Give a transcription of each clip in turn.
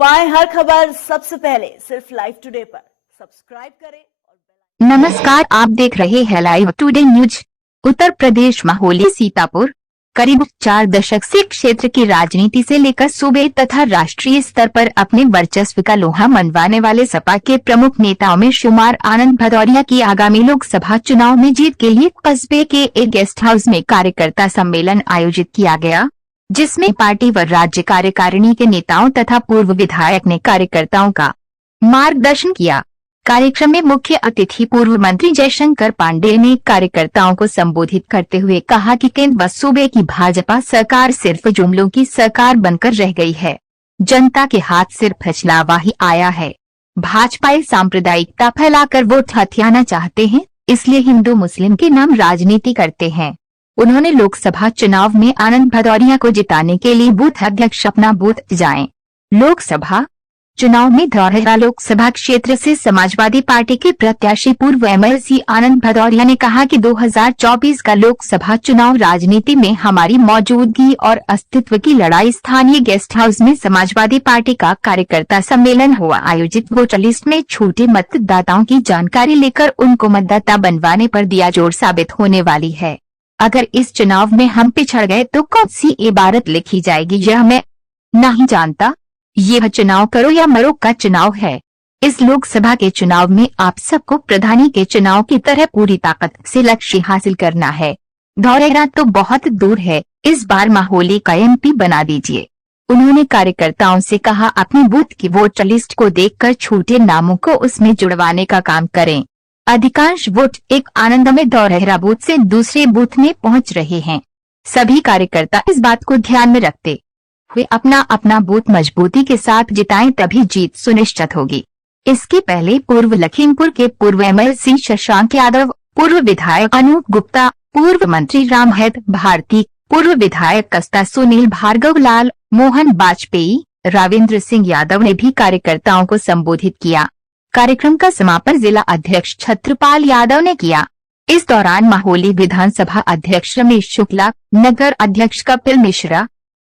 पाए हर खबर सबसे पहले सिर्फ लाइव टुडे पर। सब्सक्राइब करें। नमस्कार, आप देख रहे हैं live today news. Uttar Pradesh माहौली सीतापुर करीब 4 दशक से क्षेत्र की राजनीति से लेकर सूबे तथा राष्ट्रीय स्तर पर अपने वर्चस्व का लोहा मनवाने वाले सपा के प्रमुख नेताओं में शुमार आनंद भदौरिया की आगामी लोकसभा चुनाव में जीत के लिए कस्बे के एक गेस्ट हाउस में कार्यकर्ता सम्मेलन आयोजित किया गया, जिसमें पार्टी व राज्य कार्यकारिणी के नेताओं तथा पूर्व विधायक ने कार्यकर्ताओं का मार्गदर्शन किया। कार्यक्रम में मुख्य अतिथि पूर्व मंत्री जयशंकर पांडेय ने कार्यकर्ताओं को संबोधित करते हुए कहा कि केंद्र व सूबे की भाजपा सरकार सिर्फ जुमलों की सरकार बनकर रह गई है। जनता के हाथ सिर्फ फैसलावा ही आया है। भाजपा सांप्रदायिकता फैलाकर वोट हथियाना चाहते हैं, इसलिए हिंदू मुस्लिम के नाम राजनीति करते हैं। उन्होंने लोकसभा चुनाव में आनंद भदौरिया को जिताने के लिए बूथ अध्यक्ष अपना बूथ जाएं। लोकसभा चुनाव में धौरहरा लोकसभा क्षेत्र से समाजवादी पार्टी के प्रत्याशी पूर्व एमएलसी आनंद भदौरिया ने कहा कि 2024 का लोकसभा चुनाव राजनीति में हमारी मौजूदगी और अस्तित्व की लड़ाई। स्थानीय गेस्ट हाउस में समाजवादी पार्टी का कार्यकर्ता सम्मेलन हुआ। आयोजित वोटर लिस्ट में छूटे मतदाताओं की जानकारी लेकर उनको मतदाता बनवाने पर दिया जोर साबित होने वाली है। अगर इस चुनाव में हम पिछड़ गए तो कौन सी इबारत लिखी जाएगी, यह मैं नहीं जानता। यह चुनाव करो या मरो का चुनाव है। इस लोकसभा के चुनाव में आप सबको प्रधानी के चुनाव की तरह पूरी ताकत से लक्ष्य हासिल करना है। धौरहरा तो बहुत दूर है, इस बार माहौली का एमपी बना दीजिए। उन्होंने कार्यकर्ताओं से कहा, अपनी बूथ की वोटर लिस्ट को देखकर छूटे नामों को उसमें जुड़वाने का काम करें। अधिकांश वोट एक आनंद में धौरहरा बूथ से दूसरे बूथ में पहुंच रहे हैं। सभी कार्यकर्ता इस बात को ध्यान में रखते हुए अपना अपना बूथ मजबूती के साथ जिताएं, तभी जीत सुनिश्चित होगी। इसके पहले पूर्व लखीमपुर के पूर्व एमएलसी शशांक यादव, पूर्व विधायक अनूप गुप्ता, पूर्व मंत्री रामहत भारती, पूर्व विधायक कस्ता सुनील भार्गव लाल, मोहन वाजपेयी, राविंद्र सिंह यादव ने भी कार्यकर्ताओं को संबोधित किया। कार्यक्रम का समापन जिला अध्यक्ष छत्रपाल यादव ने किया। इस दौरान माहौली विधानसभा अध्यक्ष रमेश शुक्ला, नगर अध्यक्ष कपिल मिश्रा,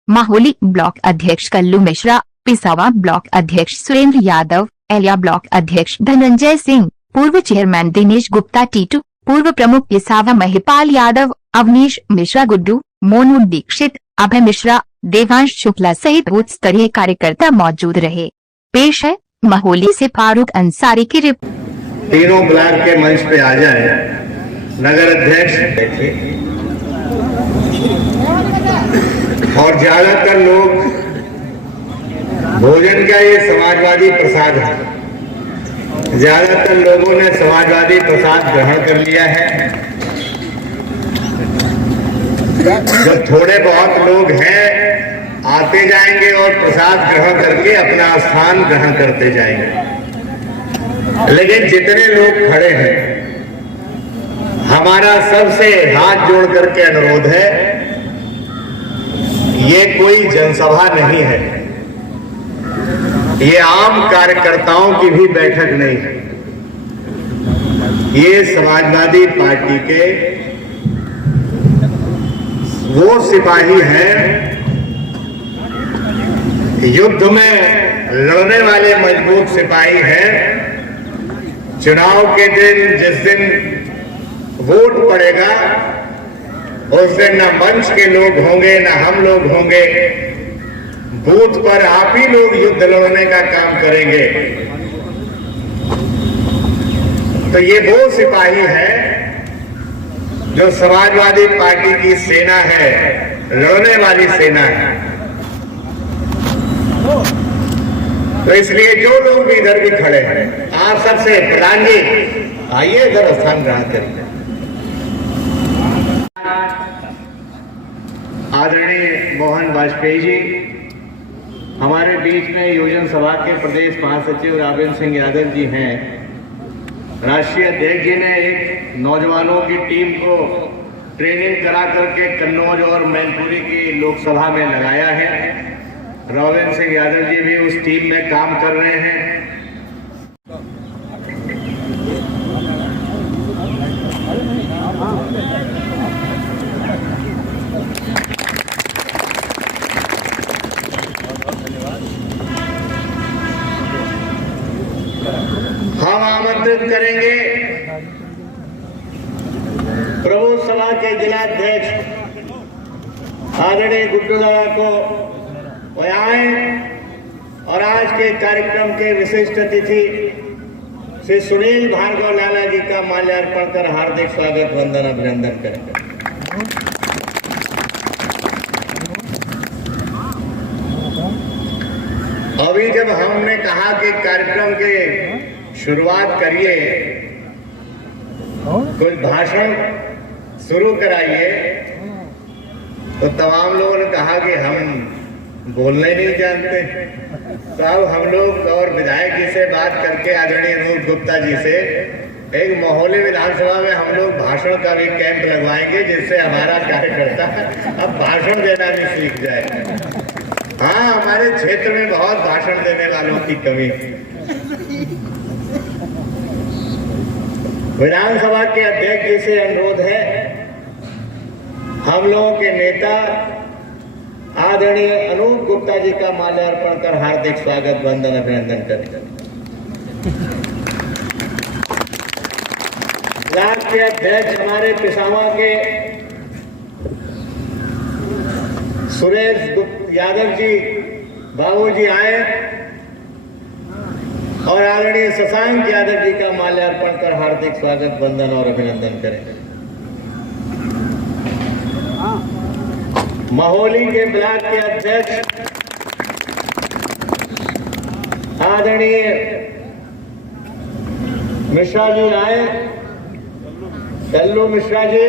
माहौली ब्लॉक अध्यक्ष कल्लू मिश्रा, पिसावा ब्लॉक अध्यक्ष सुरेंद्र यादव, एलिया ब्लॉक अध्यक्ष धनंजय सिंह, पूर्व चेयरमैन दिनेश गुप्ता टीटू, पूर्व प्रमुख पिसावा महिपाल यादव, अवनीश मिश्रा गुड्डू, मोनू दीक्षित, अभय मिश्रा, देवांश शुक्ला सहित बूथ स्तरीय कार्यकर्ता मौजूद रहे। पेश है माहौली से फारूक अंसारी की रिपोर्ट। तीनों ब्लॉक के मंच पे आ जाए। नगर अध्यक्ष और ज्यादातर लोग भोजन का ये समाजवादी प्रसाद है। ज्यादातर लोगों ने समाजवादी प्रसाद ग्रहण कर लिया है। जो थोड़े बहुत लोग हैं आते जाएंगे और प्रसाद ग्रहण करके अपना स्थान ग्रहण करते जाएंगे। लेकिन जितने लोग खड़े हैं, हमारा सबसे हाथ जोड़ करके अनुरोध है, ये कोई जनसभा नहीं है, ये आम कार्यकर्ताओं की भी बैठक नहीं है। ये समाजवादी पार्टी के वो सिपाही हैं, युद्ध में लड़ने वाले मजबूत सिपाही हैं। चुनाव के दिन जिस दिन वोट पड़ेगा उस दिन न मंच के लोग होंगे न हम लोग होंगे, बूथ पर आप ही लोग युद्ध लड़ने का काम करेंगे। तो ये वो सिपाही है जो समाजवादी पार्टी की सेना है, लड़ने वाली सेना है। तो इसलिए जो लोग भी इधर भी खड़े हैं, आप सबसे प्रधान जी आइए इधर स्थान ग्रहण करिए। आदरणीय मोहन वाजपेयी जी हमारे बीच में योजन सभा के प्रदेश महासचिव राविंद्र सिंह यादव जी हैं। राष्ट्रीय अध्यक्ष जी ने एक नौजवानों की टीम को ट्रेनिंग करा करके कन्नौज और मैनपुरी की लोकसभा में लगाया है। राविंद्र सिंह यादव जी भी उस टीम में काम कर रहे हैं। हम आमंत्रित करेंगे प्रबोध सभा के जिलाध्यक्ष आदरणीय गुड्डू दादा को वह आए और आज के कार्यक्रम के विशिष्ट अतिथि श्री सुनील भार्गव लाला जी का माल्यार्पण कर हार्दिक स्वागत वंदन अभिनंदन करेंगे। अभी जब हमने कहा कि कार्यक्रम के शुरुआत करिए, कुछ भाषण शुरू कराइए, तो तमाम लोगों ने कहा कि हम बोलने नहीं जानते। तो अब हम लोग और विधायक जी से बात करके आदरणीय अनूप गुप्ता जी से एक मोहल्ले विधानसभा में हम लोग भाषण का भी कैंप लगवाएंगे, जिससे हमारा कार्यकर्ता अब भाषण देना भी सीख जाए। हाँ, हमारे क्षेत्र में बहुत भाषण देने वालों की कमी है। विधानसभा के अध्यक्ष जी से अनुरोध है, हम लोगों के नेता आदरणीय अनूप गुप्ता जी का माल्यार्पण कर हार्दिक स्वागत वंदन अभिनंदन करें। राज्य के अध्यक्ष हमारे पिसावा के सुरेश यादव जी बाबू जी आए और आदरणीय शशांक यादव जी का माल्यार्पण कर हार्दिक स्वागत वंदन और अभिनंदन करें। महोली के ब्लॉक के अध्यक्ष आदरणीय मिश्रा जी आए, कल्लू मिश्रा जी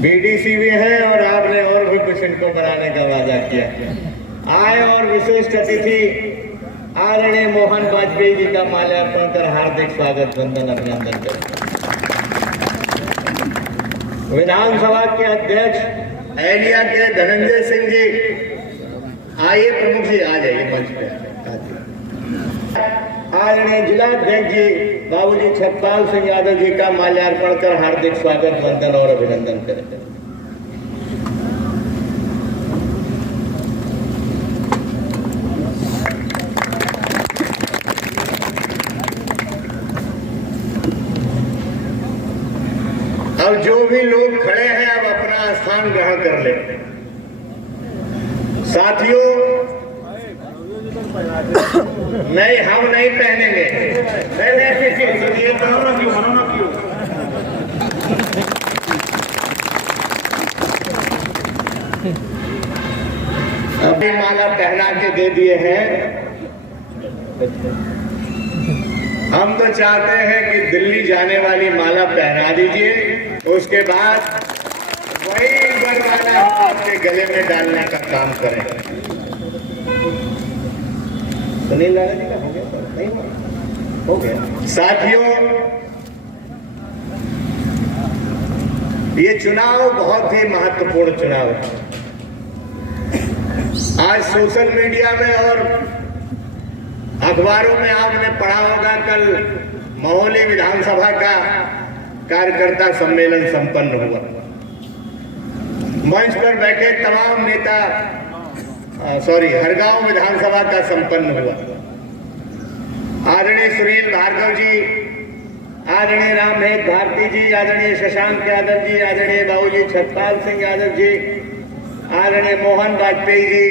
बीडीसी भी हैं और आपने और भी कुछ इनको बनाने का वादा किया। आए और विशिष्ट अतिथि आदरणीय मोहन वाजपेयी जी का माल्यार्पण कर हार्दिक स्वागत वंदन अभिनंदन करें। विधानसभा के अध्यक्ष एलिया के धनंजय सिंह जी आइए, प्रमुख जी आ जाइए मंच पे। आदरणीय जिलाध्यक्ष जी बाबूजी छतपाल सिंह यादव जी का माल्यार्पण कर हार्दिक स्वागत वंदन और अभिनंदन करें। अब जो भी लोग खड़े हैं अब अपना स्थान ग्रहण कर ले। साथियों, नहीं, हम नहीं पहनेंगे। अभी माला पहना के दे दिए हैं। हम तो चाहते हैं कि दिल्ली जाने वाली माला पहना दीजिए, उसके बाद वही बरमाला आपके गले में डालने का काम करें। सुनील लाला जी का हो गया? नहीं हो गया। साथियों, ये चुनाव बहुत ही महत्वपूर्ण चुनाव है। आज सोशल मीडिया में और अखबारों में आपने पढ़ा होगा, कल महोली विधानसभा का कार्यकर्ता सम्मेलन संपन्न हुआ। मंच पर बैठे तमाम नेता हरगांव विधानसभा का संपन्न हुआ। आदरणीय सुनील भार्गव जी, आदरणीय रामहेत भारती जी, आदरणीय शशांक यादव जी, आदरणीय बाबूजी छतपाल सिंह यादव जी, आदरणीय मोहन वाजपेयी जी,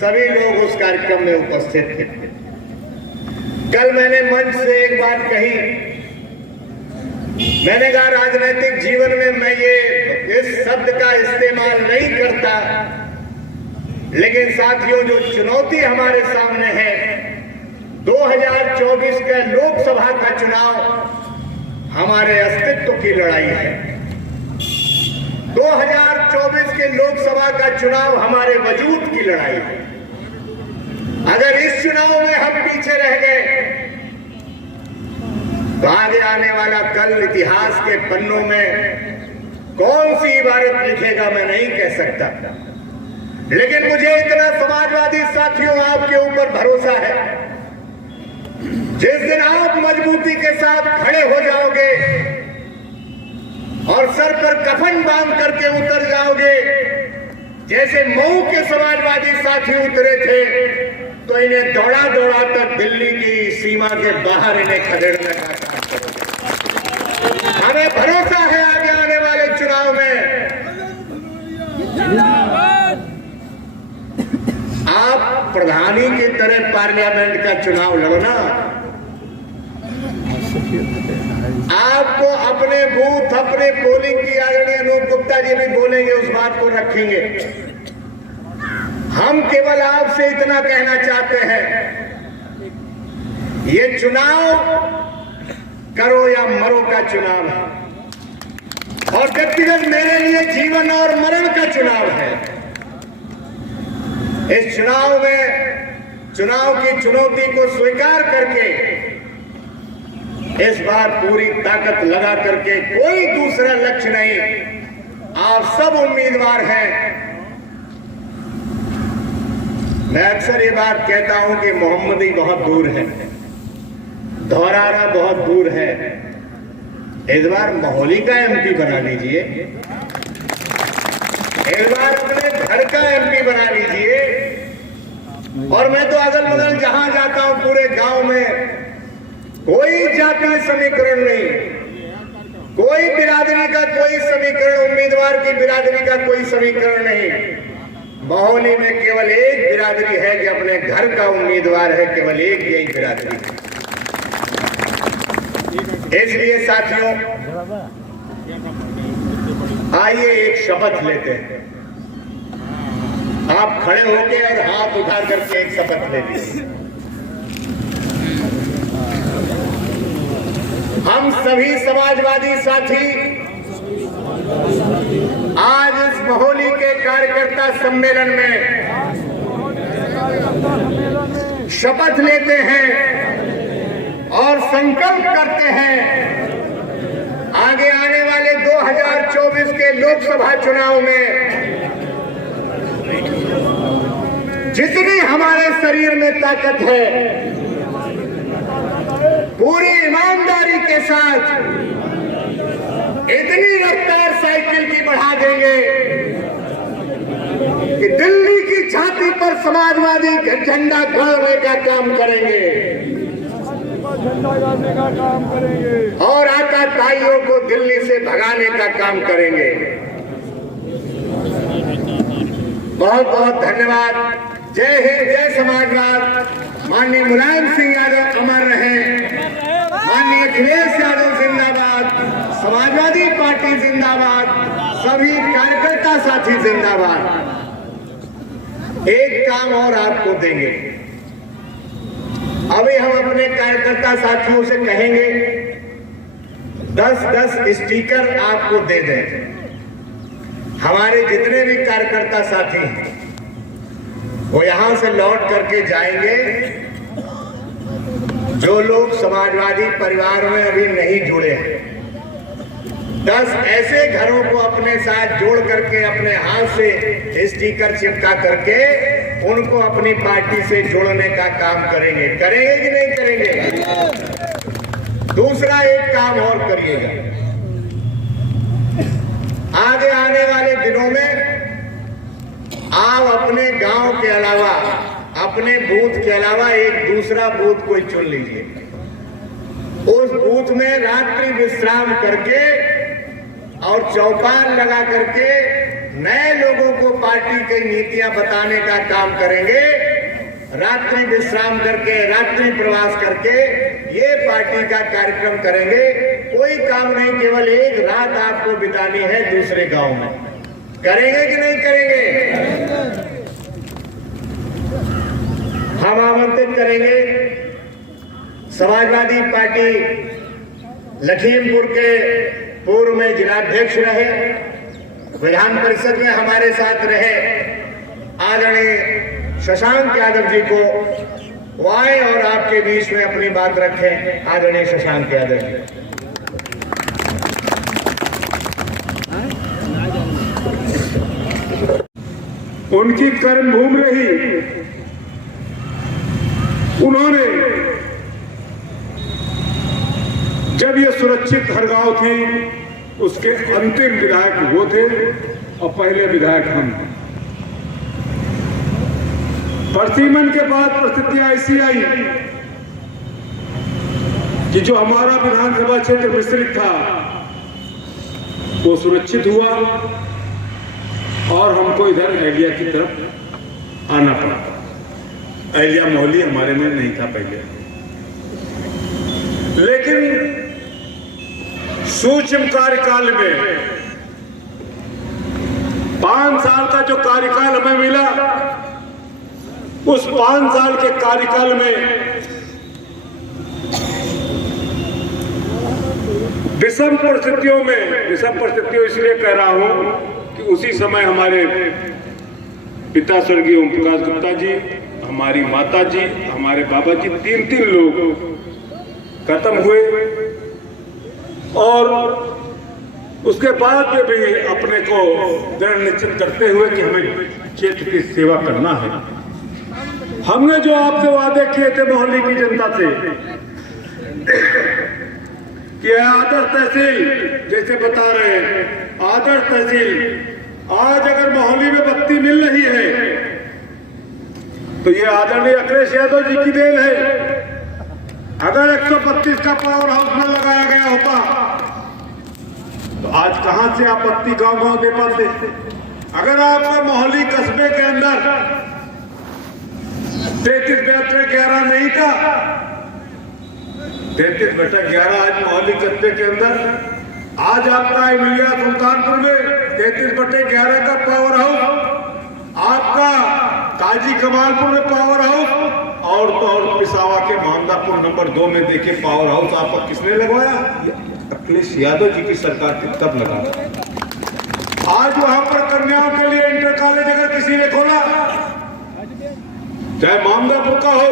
सभी लोग उस कार्यक्रम में उपस्थित थे। कल मैंने मंच से एक बात कही, मैंने कहा राजनीतिक जीवन में मैं इस शब्द का इस्तेमाल नहीं करता, लेकिन साथियों, जो चुनौती हमारे सामने है 2024 का लोकसभा का चुनाव हमारे अस्तित्व की लड़ाई है। 2024 के लोकसभा का चुनाव हमारे वजूद की लड़ाई है। अगर इस चुनाव में हम पीछे रह गए तो आगे आने वाला कल इतिहास के पन्नों में कौन सी इबारत लिखेगा मैं नहीं कह सकता, लेकिन मुझे इतना समाजवादी साथियों आपके ऊपर भरोसा है, जिस दिन आप मजबूती के साथ खड़े हो जाओगे और सर पर कफन बांध करके उतर जाओगे, जैसे मऊ के समाजवादी साथी उतरे थे, तो इन्हें दौड़ा दौड़ा कर दिल्ली की सीमा के बाहर इन्हें खदेड़ने का काम करेंगे। हमें भरोसा है आगे आने वाले चुनाव में आप प्रधानी की तरह पार्लियामेंट का चुनाव लड़ना, आपको अपने बूथ अपने पोलिंग की आदरणीय अनूप गुप्ता जी भी बोलेंगे, उस बात को रखेंगे। हम केवल आपसे इतना कहना चाहते हैं, ये चुनाव करो या मरो का चुनाव है और व्यक्तिगत मेरे लिए जीवन और मरण का चुनाव है। इस चुनाव में चुनाव की चुनौती को स्वीकार करके इस बार पूरी ताकत लगा करके, कोई दूसरा लक्ष्य नहीं, आप सब उम्मीदवार हैं। मैं अक्सर ये बात कहता हूं कि मोहम्मदी बहुत दूर है, धौरारा बहुत दूर है। इस बार मोहाली का एमपी बना लीजिए, इस बार अपने घर का एमपी बना लीजिए। और मैं तो अगल बगल जहां जाता हूं पूरे गांव में कोई जातीय समीकरण नहीं, कोई बिरादरी का कोई समीकरण, उम्मीदवार की बिरादरी का कोई समीकरण नहीं। मोहाली में केवल एक बिरादरी है कि अपने घर का उम्मीदवार है, केवल एक यही बिरादरी है। इसलिए साथियों, आइए एक शपथ लेते हैं। आप खड़े होके और हाथ उठा करके एक शपथ ले लीजिए। हम सभी समाजवादी साथी आज इस मोहाली के कार्यकर्ता सम्मेलन में शपथ लेते हैं और संकल्प करते हैं, आगे आने वाले 2024 के लोकसभा चुनाव में जितनी हमारे शरीर में ताकत है, पूरी ईमानदारी के साथ इतनी रफ्तार साइकिल की बढ़ा देंगे कि दिल्ली की छाती पर समाजवादी झंडा गाड़ने का काम करेंगे, झंडा गाड़ने का काम करेंगे और आतंकवादियों को दिल्ली से भगाने का काम करेंगे। बहुत बहुत धन्यवाद। जय हिंद, जय समाजवाद। माननीय मुलायम सिंह यादव अमर रहे, माननीय अखिलेश यादव जिंदाबाद, समाजवादी पार्टी जिंदाबाद, सभी कार्यकर्ता साथी जिंदाबाद। एक काम और आपको देंगे, अभी हम अपने कार्यकर्ता साथियों से कहेंगे 10-10 स्टिकर आपको दे दें। हमारे जितने भी कार्यकर्ता साथी हैं वो यहां से लौट करके जाएंगे। जो लोग समाजवादी परिवार में अभी नहीं जुड़े हैं, 10 ऐसे घरों को अपने साथ जोड़ करके अपने हाथ से स्टिकर चिपका करके उनको अपनी पार्टी से जोड़ने का काम करेंगे। करेंगे कि नहीं करेंगे? दूसरा एक काम और करिएगा, आगे आने वाले दिनों में आप अपने गांव के अलावा, अपने बूथ के अलावा एक दूसरा बूथ कोई चुन लीजिए। उस बूथ में रात्रि विश्राम करके और चौपाल लगा करके नए लोगों को पार्टी की नीतियां बताने का काम करेंगे। रात्रि विश्राम करके, रात्रि प्रवास करके ये पार्टी का कार्यक्रम करेंगे। कोई काम नहीं, केवल एक रात आपको बितानी है दूसरे गांव में। करेंगे कि नहीं करेंगे? हम आमंत्रित करेंगे समाजवादी पार्टी लखीमपुर के पूर्व में जिलाध्यक्ष रहे, विधान परिषद में हमारे साथ रहे आदरणीय शशांक यादव जी को वो आए और आपके बीच में अपनी बात रखें। आदरणीय शशांक यादव जी। उनकी कर्मभूमि रही, उन्होंने जब ये सुरक्षित हरगांव थी उसके अंतिम विधायक वो थे और पहले विधायक हम। परसिमन के बाद परिस्थितियां ऐसी आई कि जो हमारा विधानसभा क्षेत्र विस्तृत था वो सुरक्षित हुआ और हमको इधर अहलिया की तरफ आना पड़ा। अहलिया मोहल्ली हमारे में नहीं था पहले, लेकिन सूक्ष्म कार्यकाल में 5 साल का जो कार्यकाल हमें मिला, उस 5 साल के कार्यकाल में विषम परिस्थितियों इसलिए कह रहा हूं कि उसी समय हमारे पिता स्वर्गीय ओम प्रकाश गुप्ता जी, हमारी माता जी, हमारे बाबा जी, 3 लोग खत्म हुए और उसके बाद में भी अपने को दृढ़ निश्चित करते हुए कि हमें क्षेत्र की सेवा करना है। हमने जो आपसे वादे किए थे मोहल्ले की जनता से कि आदर्श तहसील, जैसे बता रहे हैं आदर्श तहसील, आज अगर मोहल्ली में बत्ती मिल रही है तो ये आदरणीय अखिलेश यादव जी की देन है। अगर 132 का पावर हाउस में लगाया गया होता तो आज कहां से आप बत्ती गांव दे पाते। अगर आपका मोहल्ली कस्बे के अंदर 33/11 नहीं था, 33/11 आज मोहल्ली कस्बे के अंदर, आज आपका इमिलिया सुल्तानपुर में 33/11 का पावर हाउस, आपका काजी कमालपुर में पावर हाउस, और तो और पिसावा के मामदापुर नंबर 2 में देखिए पावर हाउस आपका किसने लगवाया? अखिलेश यादव जी की सरकार की तब लगा। आज वहां पर कन्याओं के लिए इंटर कॉलेज अगर किसी ने खोला, चाहे मामदापुर का हो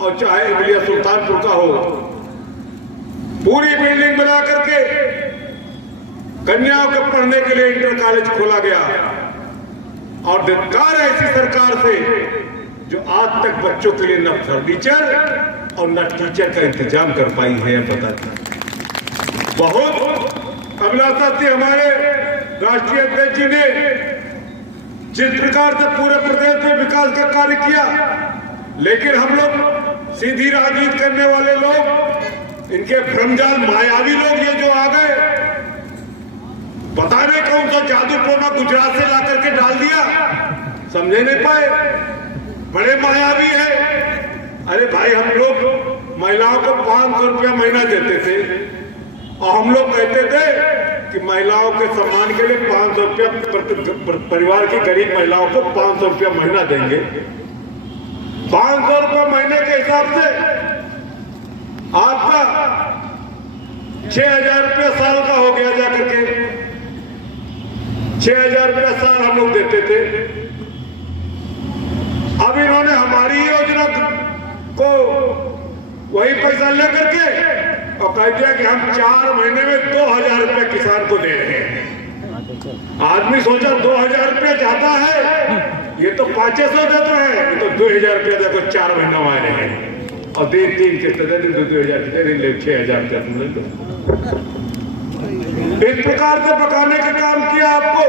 और चाहे इमिलिया सुल्तानपुर का हो, पूरी बिल्डिंग बना करके कन्याओं के पढ़ने के लिए इंटर कॉलेज खोला गया। और धिक्कार है ऐसी सरकार से जो आज तक बच्चों के लिए न फर्नीचर और न टीचर का इंतजाम कर पाई है। पता नहीं, बहुत अभिलाषा थी हमारे राष्ट्रीय अध्यक्ष जी ने जिस प्रकार से पूरे प्रदेश में विकास का कार्य किया, लेकिन हम लोग सीधी राजनीति करने वाले लोग, इनके भ्रमजाल मायावी लोग ये जो आ गए, पता नहीं कौन सा जादू टोना गुजरात से ला करके डाल दिया, समझे नहीं पाए, बड़े मायावी है। अरे भाई, हम लोग महिलाओं को 500 रुपया महीना देते थे और हम लोग कहते थे कि महिलाओं के सम्मान के लिए 500 रुपया, परिवार की गरीब महिलाओं को 500 रुपया महीना देंगे। 500 रुपया महीने के हिसाब से आपका 6,000 रुपया साल का हो गया, जाकर के 6,000 रुपया साल हम लोग देते थे। अब इन्होंने हमारी योजना को वही पैसा लेकर के और कह दिया कि हम 4 महीने में 2,000 रुपया किसान को दे रहे हैं। आदमी सोचा 2,000 रुपया ज्यादा है, ये तो 500 देते हैं, ये तो 2,000 रुपया देखो 4 महीना आ रहे हैं और 3 किस्त दे दी, 2,000 ले 6,000 रुपया तुम ले लो। इस प्रकार से पकाने का काम किया आपको।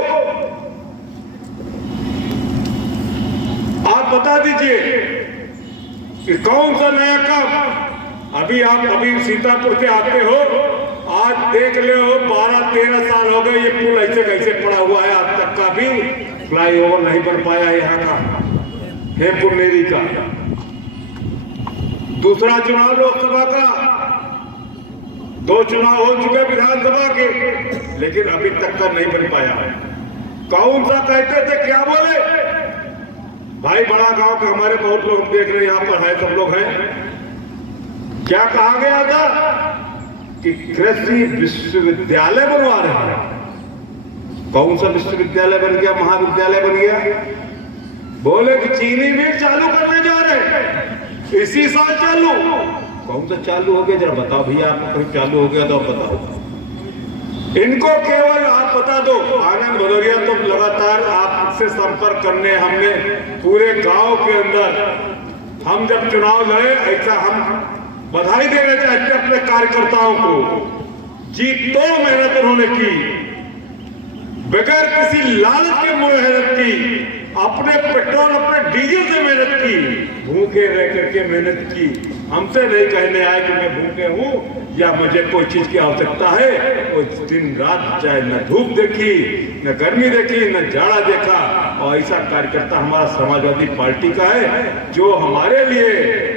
आप बता दीजिए कि कौन सा नया काम। अभी सीतापुर से आते हो, आज देख ले हो 12-13 साल हो गए ये पुल ऐसे कैसे पड़ा हुआ है, आज तक का भी फ्लाईओवर नहीं बन पाया यहाँ का, है पुनेरी का। दूसरा चुनाव लोकसभा का, 2 चुनाव हो चुके विधानसभा के, लेकिन अभी तक का नहीं बन पाया है। कौन सा कहते थे, क्या बोले भाई, बड़ा गांव के हमारे बहुत लोग देख रहे हैं, यहाँ पर है, सब लोग हैं। क्या कहा गया था कि कृषि विश्वविद्यालय बनवा रहे हैं। कौन सा विश्वविद्यालय बन गया, महाविद्यालय बन गया? बोले कि चीनी मिल चालू करने जा रहे हैं इसी साल चालू। कौन सा चालू हो गया, जरा बताओ भैया, आपको कहीं चालू हो गया तो बताओ। इनको केवल आप बता दो। आनंद भदौरिया तो लगातार आपसे संपर्क करने, हमने पूरे गांव के अंदर, हम जब चुनाव लड़े, ऐसा हम बधाई देना चाहते अपने कार्यकर्ताओं को। जी तो मेहनत उन्होंने की, बगैर किसी लालच के मेहनत की, अपने पेट्रोल अपने डीजल से मेहनत की, भूखे रह करके मेहनत की। हमसे नहीं कहने आए कि मैं भूखे हूँ या मुझे कोई चीज की आवश्यकता है। वो दिन रात चाहे न धूप देखी, न गर्मी देखी, न जाड़ा देखा। और ऐसा कार्यकर्ता हमारा समाजवादी पार्टी का है जो हमारे लिए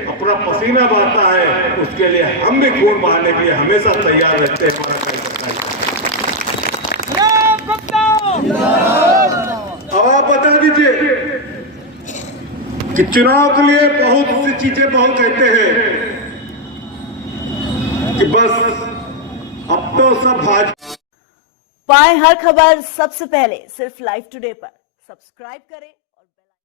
अपना पसीना बहाता है, उसके लिए हम भी खून बहाने के लिए हमेशा तैयार रहते हैं। हमारा कार्यकर्ता अब आप बता दीजिए कि चुनाव के लिए बहुत सी चीजें बहुत कहते हैं कि बस अब तो सब भाजपा। पाएं हर खबर सबसे पहले सिर्फ लाइव टुडे पर। सब्सक्राइब करें।